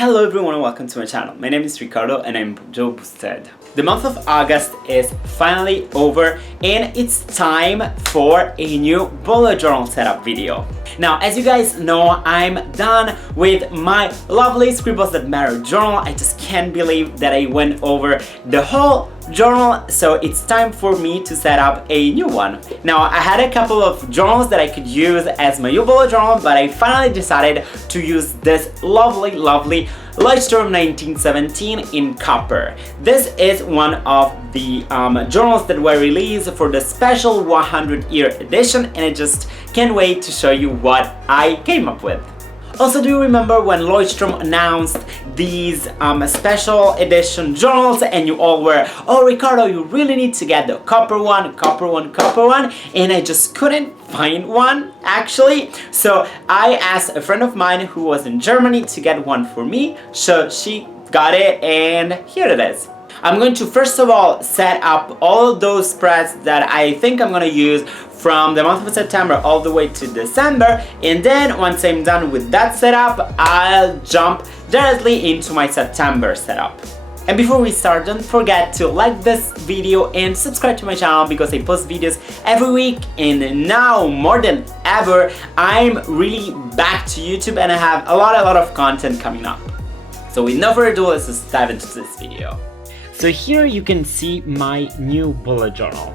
Hello everyone and welcome to my channel. My name is Ricardo and I'm Joe Boosted. The month of August is finally over and it's time for a new bullet journal setup video. Now, as you guys know, I'm done with my lovely Scribbles That Matter Journal. I just can't believe that I went over the whole journal, so it's time for me to set up a new one. Now, I had a couple of journals that I could use as my new bullet journal, but I finally decided to use this lovely Leuchtturm1917 in Copper. This is one of the journals that were released for the special 100-year edition, and I just can't wait to show you what I came up with. Also, do you remember when Leuchtturm announced these special edition journals and you all were, oh Ricardo, you really need to get the copper one, and I just couldn't find one actually. So I asked a friend of mine who was in Germany to get one for me, so she got it and here it is. I'm going to first of all set up all of those spreads that I think I'm going to use from the month of September all the way to December, and then once I'm done with that setup, I'll jump directly into my September setup. And before we start, don't forget to like this video and subscribe to my channel because I post videos every week, and now more than ever I'm really back to YouTube and I have a lot of content coming up. So with no further ado, let's just dive into this video. So here you can see my new bullet journal.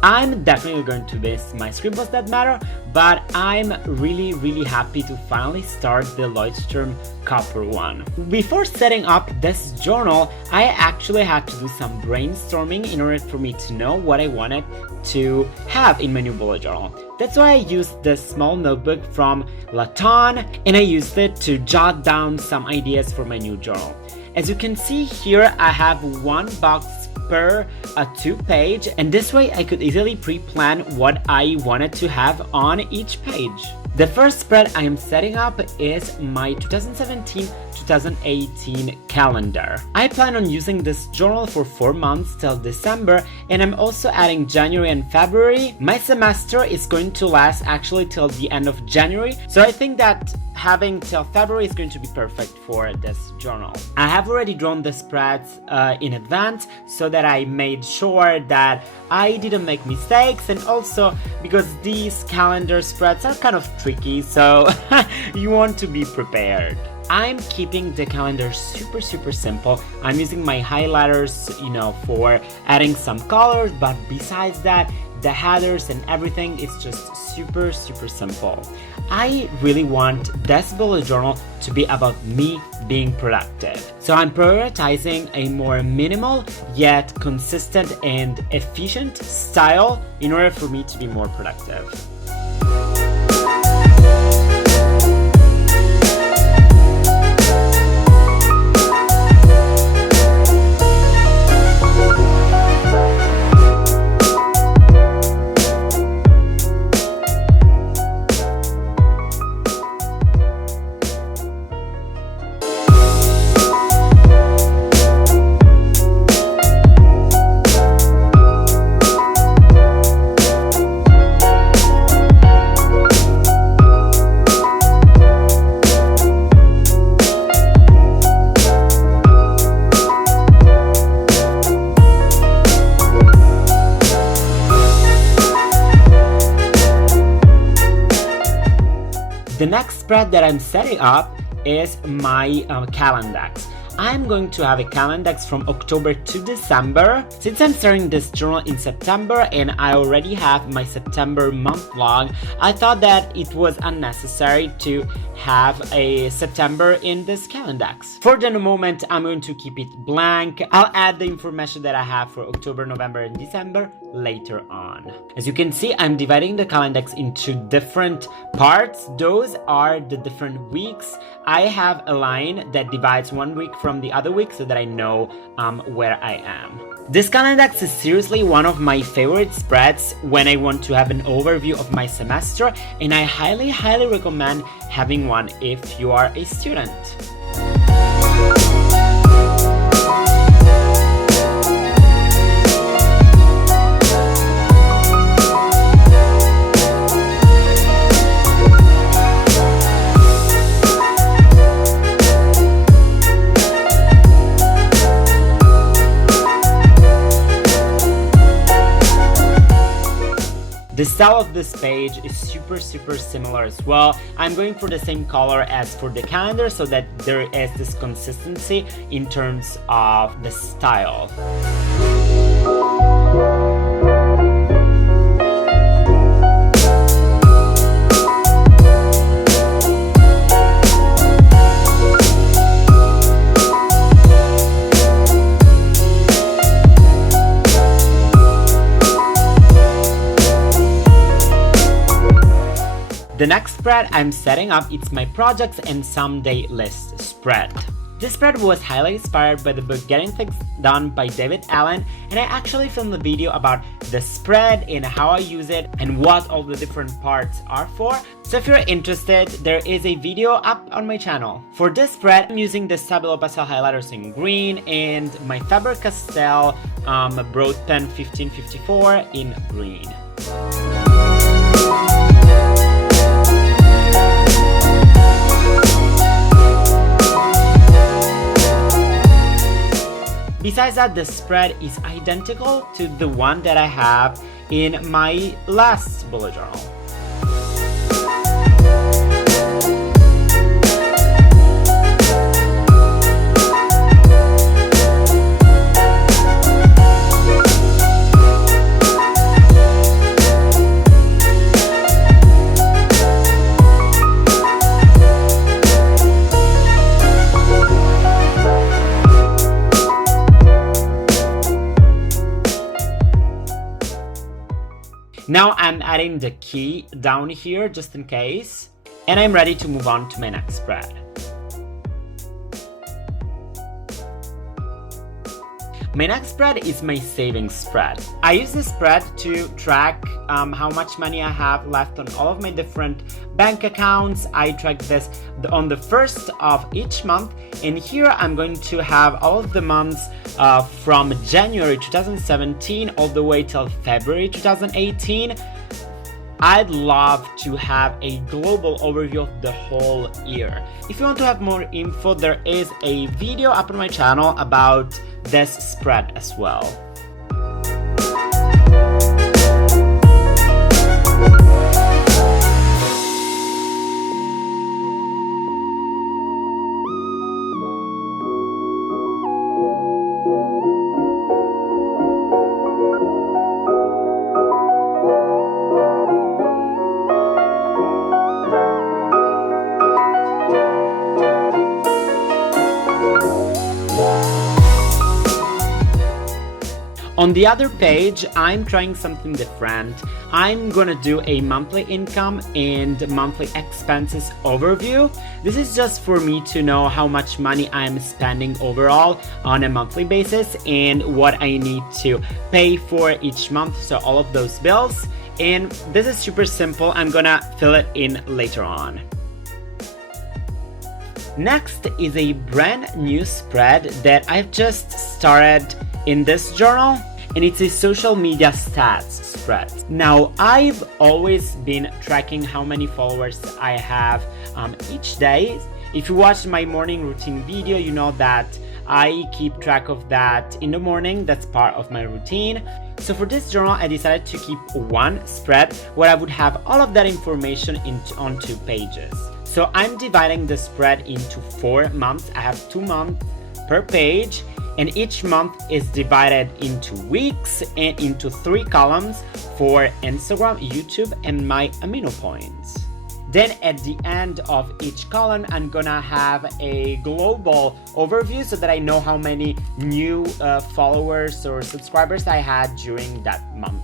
I'm definitely going to miss my Scribbles That Matter, but I'm really happy to finally start the Leuchtturm Copper one. Before setting up this journal, I actually had to do some brainstorming in order for me to know what I wanted to have in my new bullet journal. That's why I used this small notebook from Leuchtturm, and I used it to jot down some ideas for my new journal. As you can see here, I have one box per a 2-page, and this way I could easily pre-plan what I wanted to have on each page. The first spread I am setting up is my 2017-2018 calendar. I plan on using this journal for 4 months till December, and I'm also adding January and February. My semester is going to last actually till the end of January, so I think that having till February is going to be perfect for this journal. I have already drawn the spreads in advance so that I made sure that I didn't make mistakes, and also because these calendar spreads are kind of tricky, so you want to be prepared. I'm keeping the calendar super simple. I'm using my highlighters, for adding some colors, but besides that, the headers and everything is just super simple. I really want this bullet journal to be about me being productive. So I'm prioritizing a more minimal yet consistent and efficient style in order for me to be more productive. The next spread that I'm setting up is my calendax. I'm going to have a calendax from October to December. Since I'm starting this journal in September and I already have my September month log, I thought that it was unnecessary to have a September in this calendax. For the moment, I'm going to keep it blank. I'll add the information that I have for October, November, and December later on. As you can see, I'm dividing the calendax into different parts. Those are the different weeks. I have a line that divides one week from the other week so that I know where I am. This calendax is seriously one of my favorite spreads when I want to have an overview of my semester, and I highly recommend having one if you are a student. style of this page is super similar as well. I'm going for the same color as for the calendar so that there is this consistency in terms of the style. The next spread I'm setting up, it's my projects and someday list spread. This spread was highly inspired by the book Getting Things Done by David Allen, and I actually filmed a video about the spread and how I use it and what all the different parts are for. So if you're interested, there is a video up on my channel. For this spread, I'm using the Stabilo pastel highlighters in green and my Faber Castell Broadpen 1554 in green. Besides that, the spread is identical to the one that I have in my last bullet journal. Now I'm adding the key down here just in case, and I'm ready to move on to my next spread. My next spread is my savings spread. I use this spread to track how much money I have left on all of my different bank accounts. I track this on the first of each month, and here I'm going to have all of the months from January 2017 all the way till February 2018. I'd love to have a global overview of the whole year. If you want to have more info, there is a video up on my channel about this spread as well. On the other page, I'm trying something different. I'm gonna do a monthly income and monthly expenses overview. This is just for me to know how much money I'm spending overall on a monthly basis and what I need to pay for each month, so all of those bills. And this is super simple. I'm gonna fill it in later on. Next is a brand new spread that I've just started in this journal, and it's a social media stats spread. Now, I've always been tracking how many followers I have each day. If you watched my morning routine video, you know that I keep track of that in the morning. That's part of my routine. So for this journal, I decided to keep one spread where I would have all of that information on 2 pages. So I'm dividing the spread into 4 months. I have 2 months per page, and each month is divided into weeks and into 3 columns for Instagram, YouTube, and my AMINO points. Then at the end of each column, I'm gonna have a global overview so that I know how many new followers or subscribers I had during that month.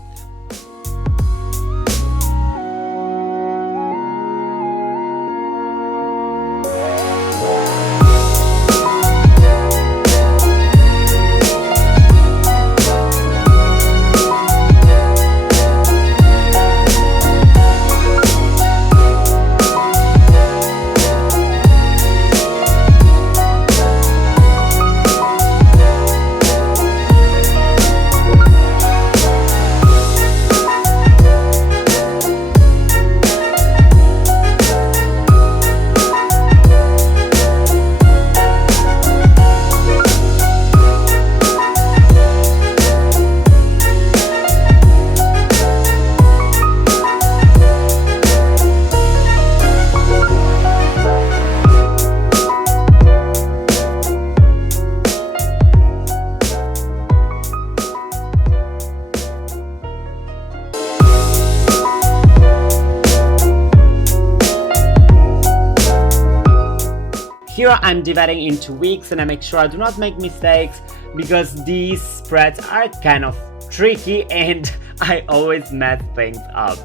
I'm dividing into weeks and I make sure I do not make mistakes because these spreads are kind of tricky and I always mess things up.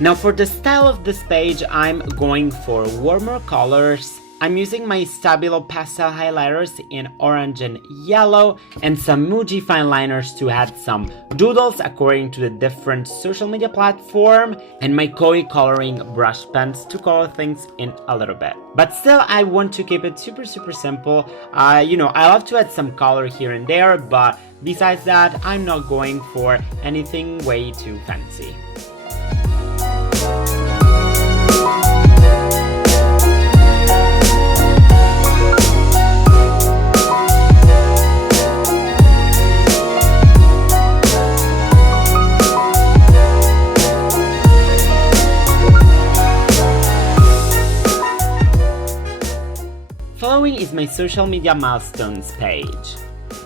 Now for the style of this page, I'm going for warmer colors. I'm using my Stabilo pastel highlighters in orange and yellow and some Muji Fineliners to add some doodles according to the different social media platform, and my Koi coloring brush pens to color things in a little bit. But still, I want to keep it super simple. I love to add some color here and there, but besides that, I'm not going for anything way too fancy. Following is my social media milestones page.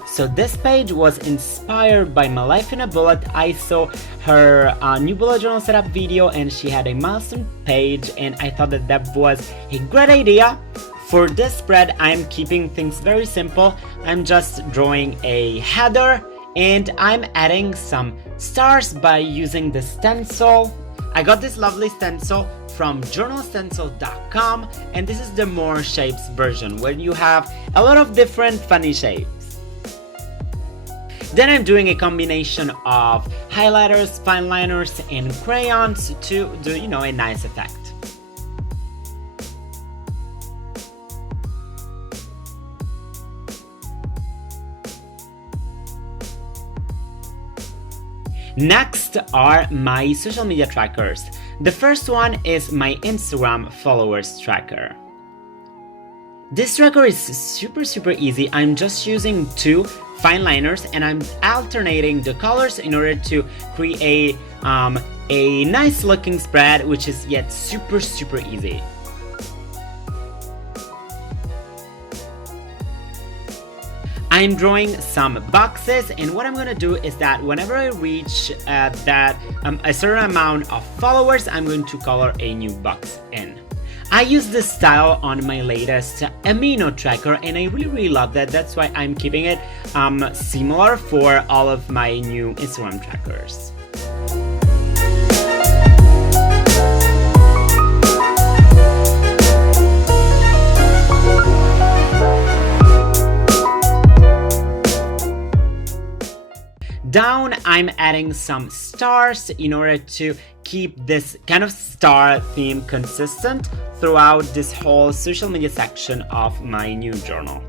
So this page was inspired by my life in a bullet. I saw her new bullet journal setup video and she had a milestone page and I thought that was a great idea. For this spread, I'm keeping things very simple. I'm just drawing a header and I'm adding some stars by using the stencil. I got this lovely stencil from journalstencil.com and this is the more shapes version where you have a lot of different funny shapes. Then I'm doing a combination of highlighters, fineliners and crayons to do, a nice effect. Next are my social media trackers. The first one is my Instagram followers tracker. This tracker is super easy. I'm just using two fine liners and I'm alternating the colors in order to create a nice looking spread, which is yet super easy. I'm drawing some boxes and what I'm gonna do is that whenever I reach a certain amount of followers, I'm going to color a new box in. I use this style on my latest AMINO tracker and I really love that. That's why I'm keeping it similar for all of my new Instagram trackers. Down, I'm adding some stars in order to keep this kind of star theme consistent throughout this whole social media section of my new journal.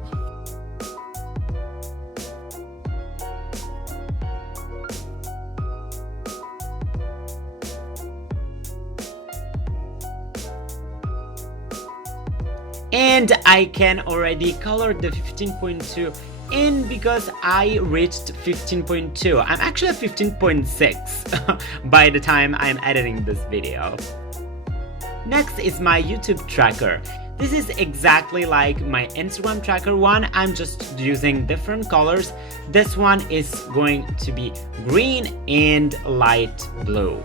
And I can already color the 15.2 in because I reached 15.2. I'm actually at 15.6 by the time I'm editing this video. Next is my YouTube tracker. This is exactly like my Instagram tracker one. I'm just using different colors. This one is going to be green and light blue.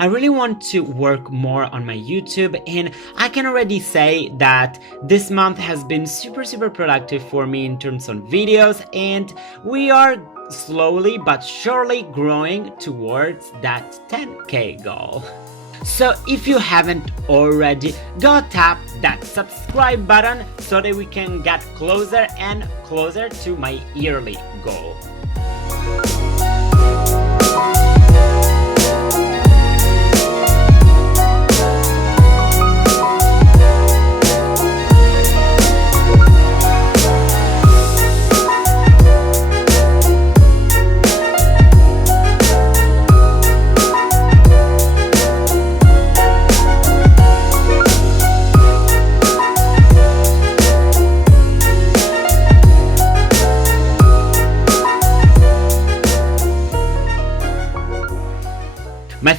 I really want to work more on my YouTube and I can already say that this month has been super productive for me in terms of videos and we are slowly but surely growing towards that 10K goal. So if you haven't already, go tap that subscribe button so that we can get closer and closer to my yearly goal.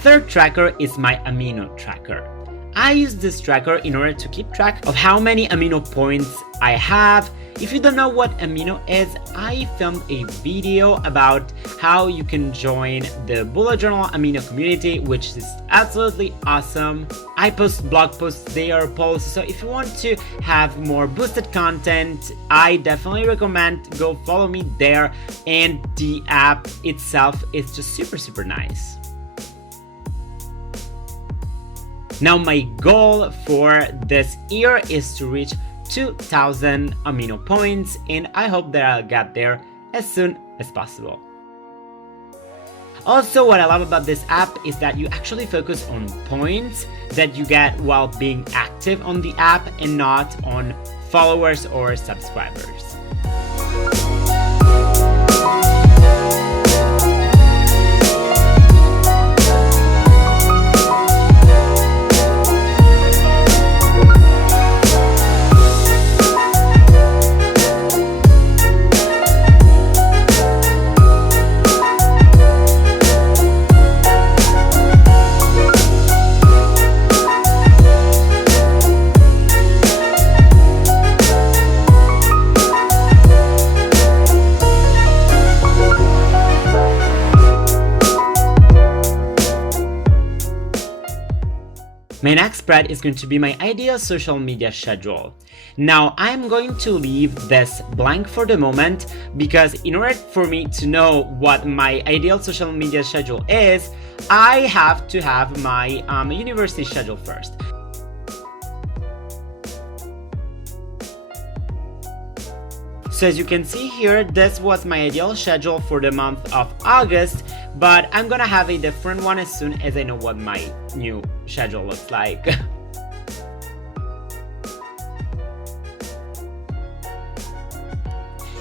third tracker is my AMINO tracker. I use this tracker in order to keep track of how many AMINO points I have. If you don't know what AMINO is, I filmed a video about how you can join the bullet journal AMINO community, which is absolutely awesome. I post blog posts there, polls, so if you want to have more boosted content, I definitely recommend go follow me there, and the app itself is just super nice. Now my goal for this year is to reach 2,000 AMINO points, and I hope that I'll get there as soon as possible. Also, what I love about this app is that you actually focus on points that you get while being active on the app and not on followers or subscribers. My next spread is going to be my ideal social media schedule. Now, I'm going to leave this blank for the moment because in order for me to know what my ideal social media schedule is, I have to have my university schedule first. So as you can see here, this was my ideal schedule for the month of August, but I'm gonna have a different one as soon as I know what my new schedule looks like.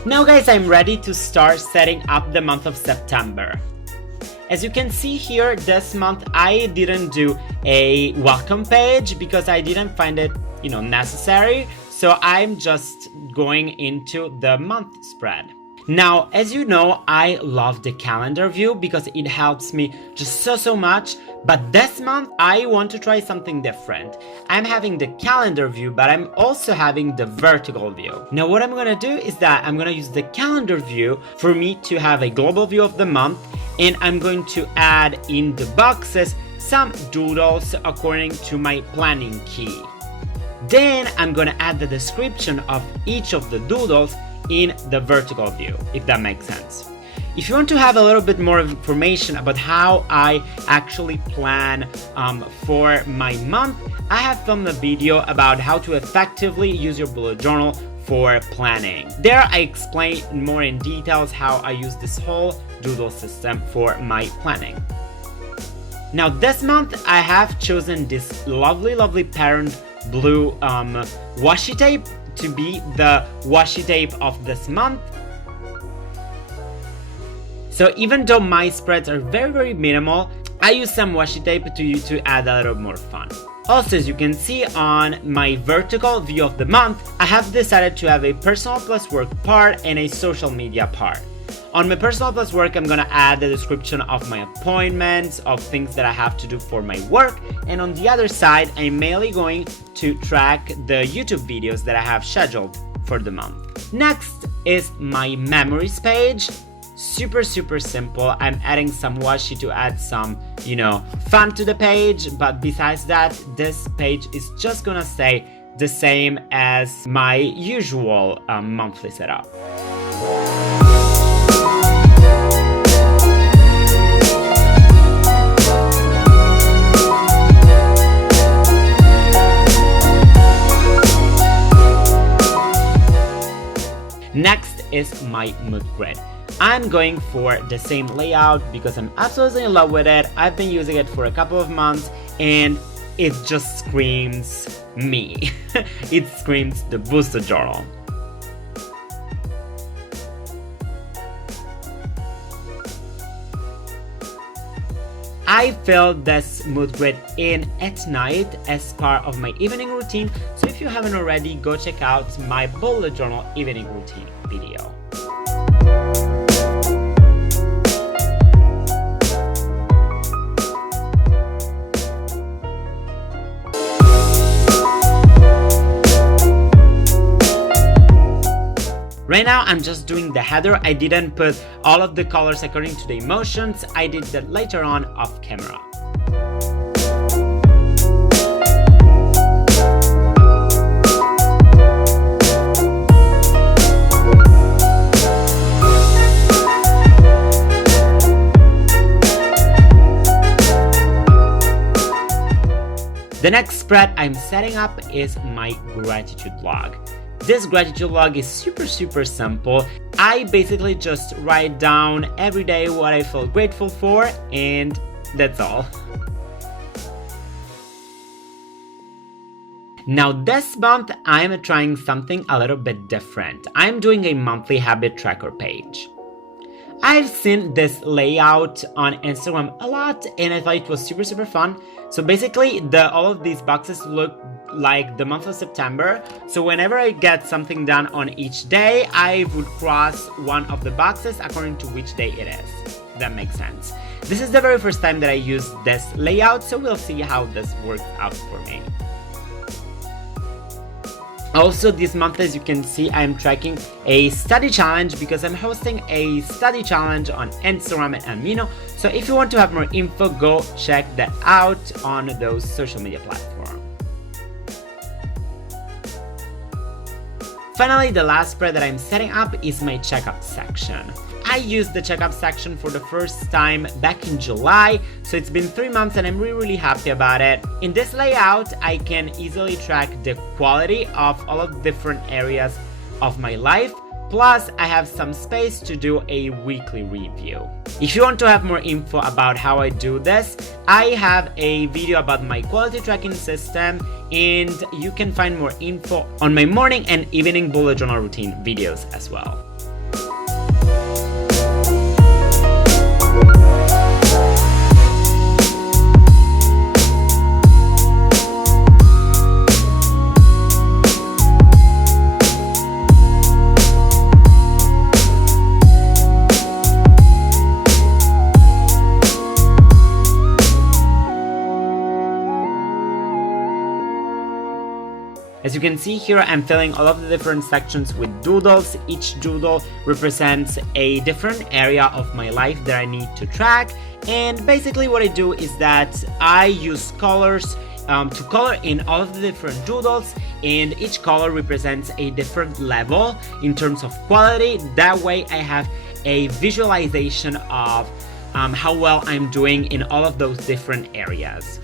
Now guys, I'm ready to start setting up the month of September. As you can see here, this month I didn't do a welcome page because I didn't find it, necessary. So I'm just going into the month spread. Now, as you know, I love the calendar view because it helps me just so much. But this month, I want to try something different. I'm having the calendar view, but I'm also having the vertical view. Now, what I'm gonna do is that I'm gonna use the calendar view for me to have a global view of the month, and I'm going to add in the boxes some doodles according to my planning key. Then I'm gonna add the description of each of the doodles in the vertical view, if that makes sense. If you want to have a little bit more information about how I actually plan for my month, I have filmed a video about how to effectively use your bullet journal for planning. There I explain more in details how I use this whole doodle system for my planning. Now this month I have chosen this lovely patterned blue washi tape to be the washi tape of this month. So even though my spreads are very minimal, I use some washi tape to add a little more fun. Also, as you can see on my vertical view of the month, I have decided to have a personal plus work part and a social media part. On my personal plus work, I'm gonna add the description of my appointments, of things that I have to do for my work, and on the other side, I'm mainly going to track the YouTube videos that I have scheduled for the month. Next is my memories page. Super simple. I'm adding some washi to add some, fun to the page, but besides that, this page is just gonna stay the same as my usual monthly setup. Next is my mood grid. I'm going for the same layout because I'm absolutely in love with it. I've been using it for a couple of months and it just screams me. It screams the Booster Journal. I fill this mood grid in at night as part of my evening routine, so if you haven't already, go check out my bullet journal evening routine video. Right now I'm just doing the header. I didn't put all of the colors according to the emotions. I did that later on off camera. The next spread I'm setting up is my gratitude log. This gratitude log is super simple. I basically just write down every day what I feel grateful for, and that's all. Now this month I'm trying something a little bit different. I'm doing a monthly habit tracker page. I've seen this layout on Instagram a lot and I thought it was super fun. So basically all of these boxes look like the month of September. So whenever I get something done on each day, I would cross one of the boxes according to which day it is. That makes sense. This is the very first time that I use this layout, so we'll see how this works out for me. Also this month, as you can see, I'm tracking a study challenge because I'm hosting a study challenge on Instagram and AMINO. So if you want to have more info, go check that out on those social media platforms. Finally, the last spread that I'm setting up is my checkup section. I used the checkup section for the first time back in July, so it's been 3 months and I'm really happy about it. In this layout, I can easily track the quality of all of the different areas of my life, plus I have some space to do a weekly review. If you want to have more info about how I do this, I have a video about my quality tracking system, and you can find more info on my morning and evening bullet journal routine videos as well. As you can see here, I'm filling all of the different sections with doodles. Each doodle represents a different area of my life that I need to track. And basically what I do is that I use colors to color in all of the different doodles, and each color represents a different level in terms of quality. That way I have a visualization of how well I'm doing in all of those different areas.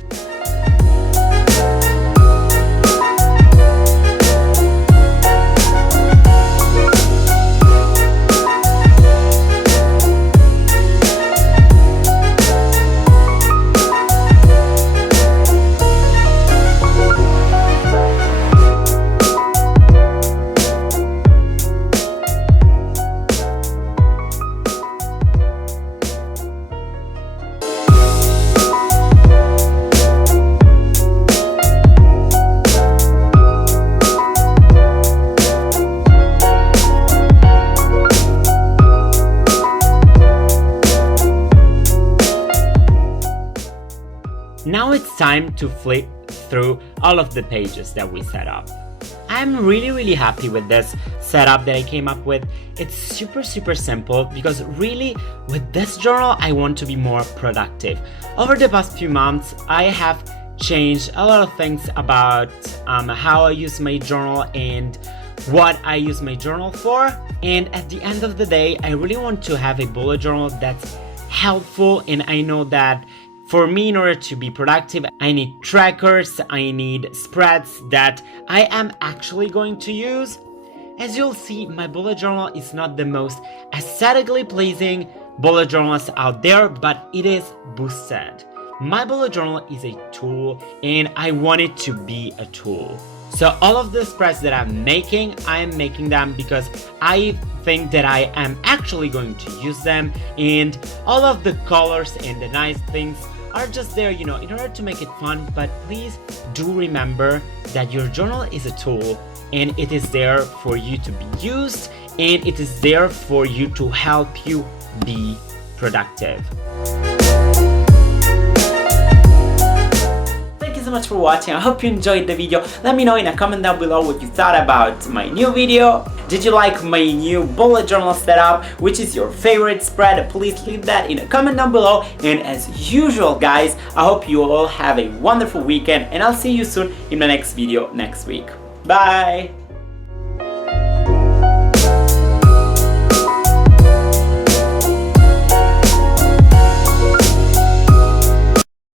Now it's time to flip through all of the pages that we set up. I'm really happy with this setup that I came up with. It's super simple because really with this journal I want to be more productive. Over the past few months I have changed a lot of things about how I use my journal and what I use my journal for, and at the end of the day I really want to have a bullet journal that's helpful. And I know that for me, in order to be productive, I need trackers, I need spreads that I am actually going to use. As you'll see, my bullet journal is not the most aesthetically pleasing bullet journals out there, but it is boosted. My bullet journal is a tool and I want it to be a tool. So all of the spreads that I'm making them because I think that I am actually going to use them, and all of the colors and the nice things are just there, in order to make it fun. But please do remember that your journal is a tool and it is there for you to be used, and it is there for you to help you be productive. Thank you so much for watching. I hope you enjoyed the video. Let me know in a comment down below what you thought about my new video. Did you like my new bullet journal setup? Which is your favorite spread? Please leave that in a comment down below. And as usual, guys, I hope you all have a wonderful weekend, and I'll see you soon in my next video next week. Bye!